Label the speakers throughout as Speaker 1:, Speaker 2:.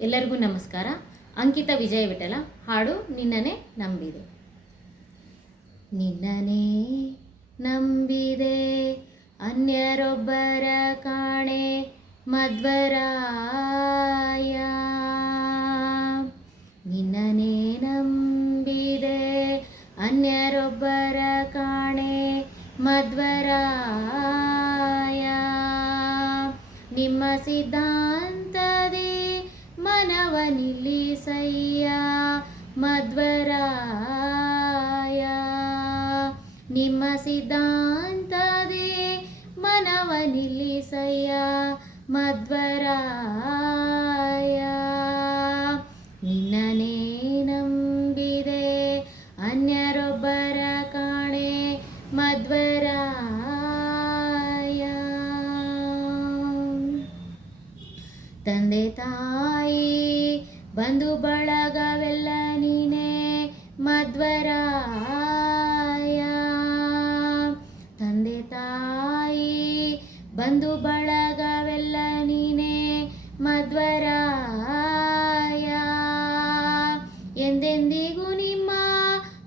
Speaker 1: ಎಲ್ಲರಿಗೂ ನಮಸ್ಕಾರ. ಅಂಕಿತ ವಿಜಯ ವಿಠಲ, ಹಾಡು ನಿನ್ನನೆ ನಂಬಿದೆ. ನಿನ್ನನೇ ನಂಬಿದೆ, ಅನ್ಯರೊಬ್ಬರ ಕಾಣೆ ಮಧ್ವರಾಯ. ನಿನ್ನನೇ ನಂಬಿದೆ, ಅನ್ಯರೊಬ್ಬರ ಕಾಣೆ ಮಧ್ವರಾಯ. ನಿಮ್ಮ ಸಿದ್ಧಾಂತದಿ ಮನವ ನಿಲ್ಲಿಸಯ್ಯ ಮಧ್ವರಾಯ. ನಿಮ್ಮ ಸಿದ್ಧಾಂತದೆ ಮನವ ನಿಲ್ಲಿಸಯ್ಯ ಮಧ್ವರಾಯ. ನಿನ್ನನೇ ನಂಬಿದೆ, ಅನ್ಯರೊಬ್ಬರ ಕಾಣೆ, ಮಧ್ವರಾಯ. ತಂದೆ ತಾಯಿ ಬಂಧು ಬಳಗವೆಲ್ಲ ನೀನೇ ಮಧ್ವರಾಯ. ತಂದೆ ತಾಯಿ ಬಂಧು ಬಳಗವೆಲ್ಲ ನೀನೇ ಮಧ್ವರಾಯ. ಎಂದೆಂದಿಗೂ ನಿಮ್ಮ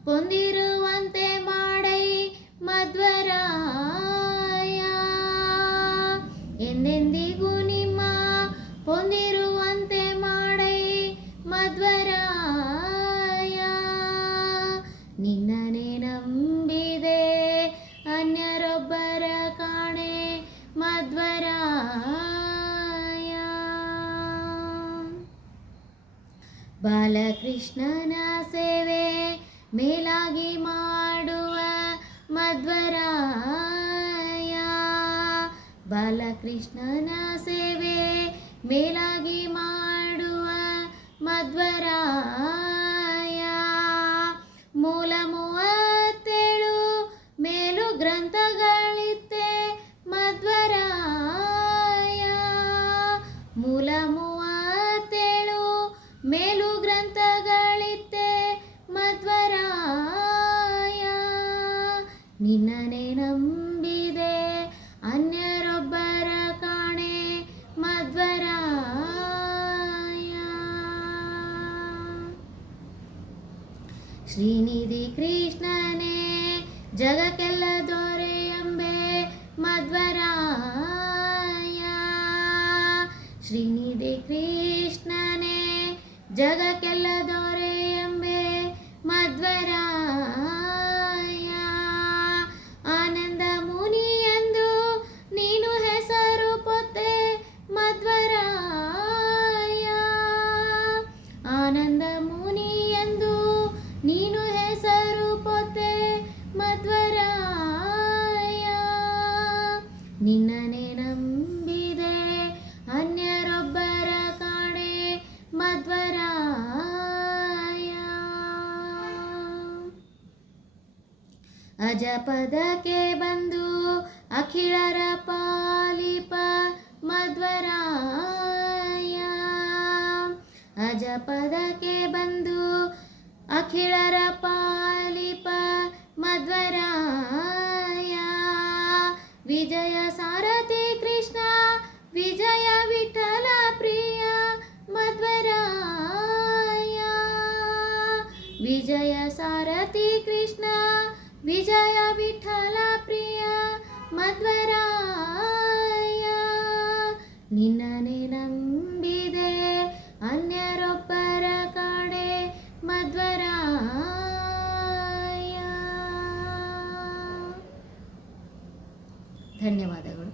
Speaker 1: ಹೊಂದಿರುವಂತೆ ಮಾಡೈ ಮಧ್ವರಾಯ. ಎಂದೆಂದಿಗೂ ನಿಮ್ಮ ಹೊಂದಿರುವಂತೆ ಬಾಲಕೃಷ್ಣನ ಸೇವೆ ಮೇಲಾಗಿ ಮಾಡುವ ಮಧ್ವರಾಯ. ಬಾಲಕೃಷ್ಣನ ಸೇವೆ ಮೇಲಾಗಿ ಮಾಡುವ ಮಧ್ವರಾಯ. ಮೇಲು ಗ್ರಂಥಗಳಿತ್ತೆ ಮಧ್ವರಾಯ. ನಿನ್ನನೆ ನಂಬಿದೆ ಅನ್ಯರೊಬ್ಬರ ಕಾಣೆ ಮಧ್ವರಾಯ. ಶ್ರೀನಿಧಿ ಕೃಷ್ಣನೇ ಜಗಕ್ಕೆಲ್ಲ ಜಗಕ್ಕೆಲ್ಲ ದೊರೆ ಎಂಬೆ ಮಧ್ವರಾಯ. ಆನಂದ ಮುನಿ ಎಂದು ನೀನು ಹೆಸರು ಪೊತ್ತೆ ಮಧ್ವರಾಯ. ಆನಂದ ಮುನಿ ಎಂದು ನೀನು ಹೆಸರು ಪೊತ್ತೆ ಮಧ್ವರಾಯ. ನಿನ್ನನೆ ಅಜಪದಕ್ಕೆ ಬಂದು ಅಖಿಳರ ಪಾಲಿಪ ಮಧ್ವರಾಯ. ಅಜಪದಕ್ಕೆ ಬಂದು ಅಖಿಳರ ಪಾಲಿಪ ಮಧ್ವರಾಯ. ವಿಜಯ ಸಾರಥಿ ಕೃಷ್ಣ, ವಿಜಯ ವಿಠಲ ಪ್ರಿಯ ಮಧ್ವರಾಯ. ವಿಜಯ ಸಾರಥಿ ಕೃಷ್ಣ ವಿಜಯ ವಿಠಲ ಪ್ರಿಯ ಮಧ್ವರಾಯ ನಿನ್ನನೆ ನಂಬಿದೆ ಅನ್ಯರೊಬ್ಬರ ಕಡೆ ಮಧ್ವರಾಯ ಧನ್ಯವಾದಗಳು.